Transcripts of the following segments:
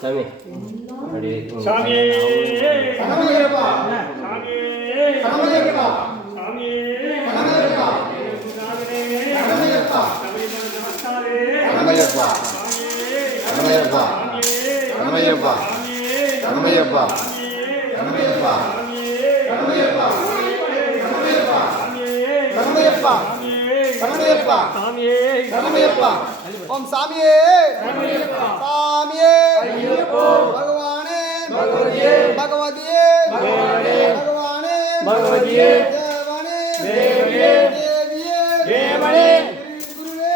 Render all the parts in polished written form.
சாமி சாமி அப்படி சாமி கணமையப்பா சாமி கணமையப்பா சாமி கணமையப்பா கணமையப்பா நமஸ்காரே கணமையப்பா கணமையப்பா கணமையப்பா கணமையப்பா கணமையப்பா கணமையப்பா கணமையப்பா கணமையப்பா கணமையப்பா ஓம் சாமியே சாமியே பகவானே பகவதியே பகவானே தேவனே தேவியே குருவே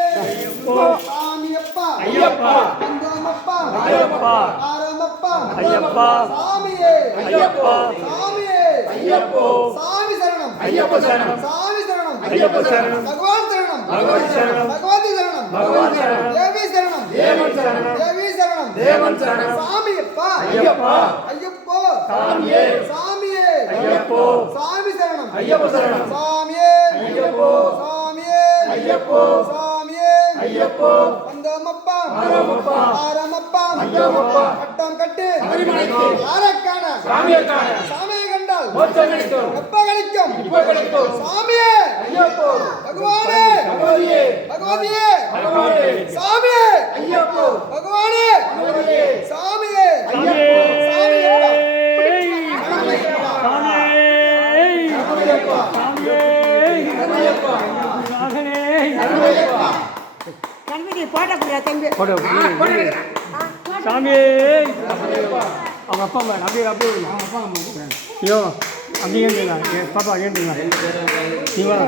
சாமியப்பா ஐயப்பா அந்தமப்பா ஐயப்பா ஆரமப்பா ஐயப்பா சாமியே ஐயப்பா சாமியே ஐயப்போ சாமி சரணம் ஐயப்ப சரணம் சாமி சரணம் ஐயப்ப சரணம் பகவான் சரணம் பகவதி சரணம் பகவதி சரணம் பகவான் சரணம் தேவி சரணம் தேவன் சரணம் தேவி சரணம் தேவன் சரணம் சாமியப்பா ஐயப்பா ஐயப்போ சாமியே சாமியே ஐயப்போ சாமி சரணம் ஐயப்ப சரணம் சாமியே ஐயப்போ சாமியே ஐயப்போ சாமியே ஐயப்போ அந்தமப்பா ஆரமப்பா ஆரமப்பா ஐயப்பா பட்டம் கட்டு சபரிமலைக்கு யாரைக்கான சாமியக்கான சாமியை கண்டால் மோட்சம் கிடைக்கும் எப்ப கிடைக்கும் இப்ப கிடைக்கும் சாமியே ஐயப்போ பகவானே பகவதியே பகவதியே பகவானே சாமியே ஐயப்போ பகவானே பகவதியே சாமியே ஐயப்போ சாமியப்பா கண்மணி போட்டக்கூடாது தம்பி சாமி அவங்க அப்பா அம்மா அப்படியே அப்படியே அவங்க அப்பா அம்மா ஐயோ அப்படியே ஏந்துங்களா பாப்பா ஏந்துங்களா நீ வா